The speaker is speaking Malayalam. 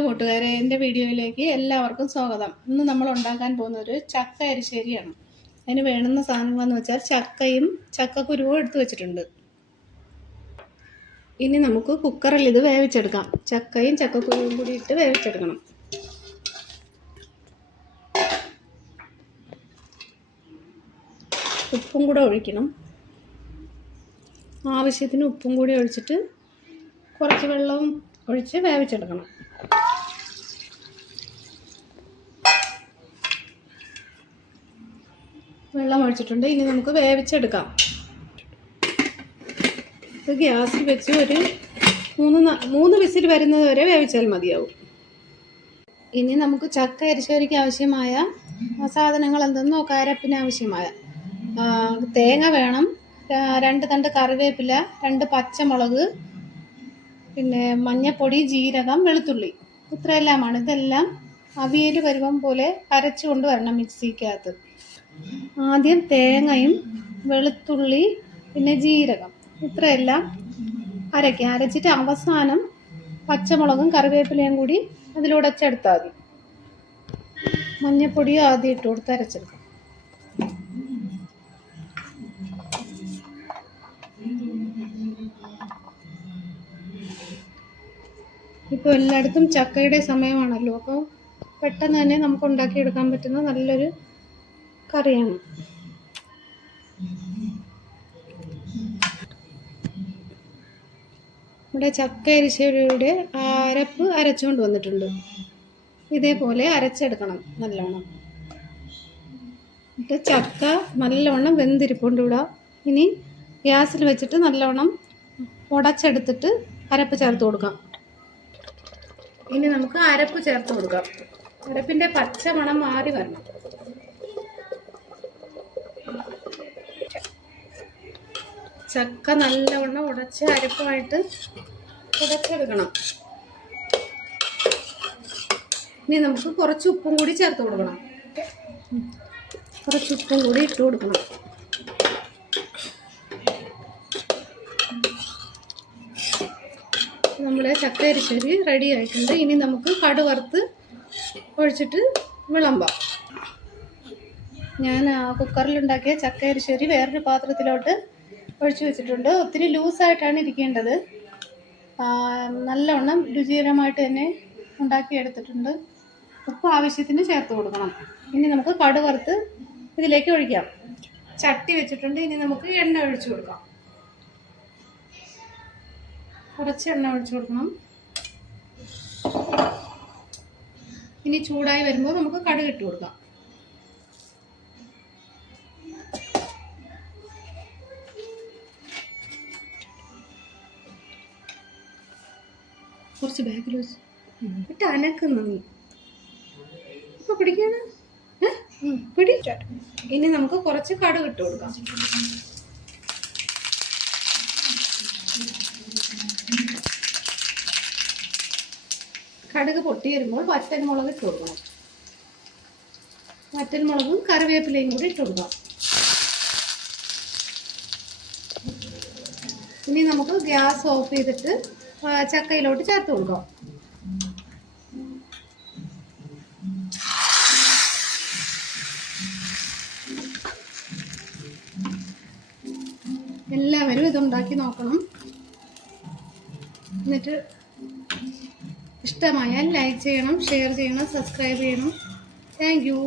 കൂട്ടുകാരെ, എൻ്റെ വീഡിയോയിലേക്ക് എല്ലാവർക്കും സ്വാഗതം. ഇന്ന് നമ്മൾ ഉണ്ടാക്കാൻ പോകുന്ന ഒരു ചക്ക എരിശ്ശേരിയാണ്. അതിന് വേണ്ടുന്ന സാധനങ്ങളെന്ന് വെച്ചാൽ ചക്കയും ചക്കക്കുരുവും എടുത്തു വെച്ചിട്ടുണ്ട്. ഇനി നമുക്ക് കുക്കറിൽ ഇത് വേവിച്ചെടുക്കാം. ചക്കയും ചക്കക്കുരുവും കൂടി ഇട്ട് വേവിച്ചെടുക്കണം. ഉപ്പും കൂടെ ഒഴിക്കണം. ആവശ്യത്തിന് ഉപ്പും കൂടി ഒഴിച്ചിട്ട് കുറച്ച് വെള്ളവും ഒഴിച്ച് വേവിച്ചെടുക്കണം. വെള്ളം ഒഴിച്ചിട്ടുണ്ട്. ഇനി നമുക്ക് വേവിച്ചെടുക്കാം. ഇത് ഗ്യാസിൽ വെച്ച് ഒരു മൂന്ന് വിസിൽ വരുന്നത് വരെ വേവിച്ചാൽ മതിയാവും. ഇനി നമുക്ക് ചക്ക എരിശ്ശേരിക്ക് ആവശ്യമായ സാധനങ്ങൾ എന്തെന്ന് നോക്കാം. അരപ്പിന് ആവശ്യമായ തേങ്ങ വേണം, 2 തണ്ട് കറിവേപ്പില, 2 പച്ചമുളക്, പിന്നെ മഞ്ഞൾപ്പൊടി, ജീരകം, വെളുത്തുള്ളി, ഇത്രയെല്ലാമാണ്. ഇതെല്ലാം അവിയൽ പരുവം പോലെ അരച്ചു കൊണ്ട് വരണം മിക്സിക്കകത്ത്. ആദ്യം തേങ്ങയും വെളുത്തുള്ളി പിന്നെ ജീരകം ഇത്രയെല്ലാം അരച്ചിട്ട് അവസാനം പച്ചമുളകും കറിവേപ്പിലയും കൂടി അതിലുടച്ചെടുത്താൽ മതി. മഞ്ഞൾപ്പൊടി ആദ്യം ഇട്ട് കൊടുത്ത് അരച്ചെടുക്കാം. ഇപ്പോൾ എല്ലായിടത്തും ചക്കയുടെ സമയമാണല്ലോ, അപ്പോൾ പെട്ടെന്ന് തന്നെ നമുക്ക് ഉണ്ടാക്കിയെടുക്കാൻ പറ്റുന്ന നല്ലൊരു കറിയാണ്. ഇവിടെ ചക്ക എരിശ്ശേരിയുടെ അരപ്പ് അരച്ചുകൊണ്ട് വന്നിട്ടുണ്ട്. ഇതേപോലെ അരച്ചെടുക്കണം നല്ലോണം. എന്നിട്ട് ചക്ക നല്ലവണ്ണം വെന്തിരിപ്പുണ്ട് ഇവിടെ. ഇനി ഗ്യാസിൽ വെച്ചിട്ട് നല്ലവണ്ണം ഉടച്ചെടുത്തിട്ട് അരപ്പ് ചേർത്ത് കൊടുക്കാം. ഇനി നമുക്ക് അരപ്പ് ചേർത്ത് കൊടുക്കാം. അരപ്പിൻ്റെ പച്ച മണം മാറി വരണം. ചക്ക നല്ലവണ്ണം ഉടച്ച് അരപ്പുമായിട്ട് ഉടച്ചെടുക്കണം. ഇനി നമുക്ക് കുറച്ച് ഉപ്പും കൂടി ചേർത്ത് കൊടുക്കണം. കുറച്ച് ഉപ്പും കൂടി ഇട്ട് കൊടുക്കണം. നമ്മുടെ ചക്ക എരിശ്ശേരി റെഡി ആയിട്ടുണ്ട്. ഇനി നമുക്ക് കടുക് വറുത്ത് ഒഴിച്ചിട്ട് വിളമ്പാം. ഞാൻ കുക്കറിലുണ്ടാക്കിയ ചക്ക എരിശ്ശേരി വേറൊരു പാത്രത്തിലോട്ട് ഒഴിച്ചു വെച്ചിട്ടുണ്ട്. ഒത്തിരി ലൂസായിട്ടാണ് ഇരിക്കേണ്ടത്. നല്ലവണ്ണം രുചികരമായിട്ട് തന്നെ ഉണ്ടാക്കിയെടുത്തിട്ടുണ്ട്. ഉപ്പ് ആവശ്യത്തിന് ചേർത്ത് കൊടുക്കണം. ഇനി നമുക്ക് കടുക് വറുത്ത് ഇതിലേക്ക് ഒഴിക്കാം. ചട്ടി വെച്ചിട്ടുണ്ട്. ഇനി നമുക്ക് എണ്ണ ഒഴിച്ചു കൊടുക്കാം. കുറച്ച് എണ്ണ ഒഴിച്ചു കൊടുക്കണം. ഇനി ചൂടായി വരുമ്പോൾ നമുക്ക് കടുക് ഇട്ട് കൊടുക്കാം. കുറച്ച് ബാക്കിൽ ഇട്ട് അനക്കുന്നു. ഇപ്പൊ പിടിക്കാണ് പിടി. ഇനി നമുക്ക് കുറച്ച് കടുക് ഇട്ട് കൊടുക്കാം. കടുക് പൊട്ടി വരുമ്പോൾ വറ്റൽമുളക് ഇട്ട് കൊടുക്കണം. വറ്റൽമുളകും കറിവേപ്പിലയും കൂടി ഇട്ട് കൊടുക്കാം. ഇനി നമുക്ക് ഗ്യാസ് ഓഫ് ചെയ്തിട്ട് ചക്കയിലോട്ട് ചേർത്ത് കൊടുക്കാം. എല്ലാവരും ഇതുണ്ടാക്കി നോക്കണം. എന്നിട്ട് ഇഷ്ടമായാൽ ലൈക്ക് ചെയ്യണം, ഷെയർ ചെയ്യണം, സബ്സ്ക്രൈബ് ചെയ്യണം. Thank you.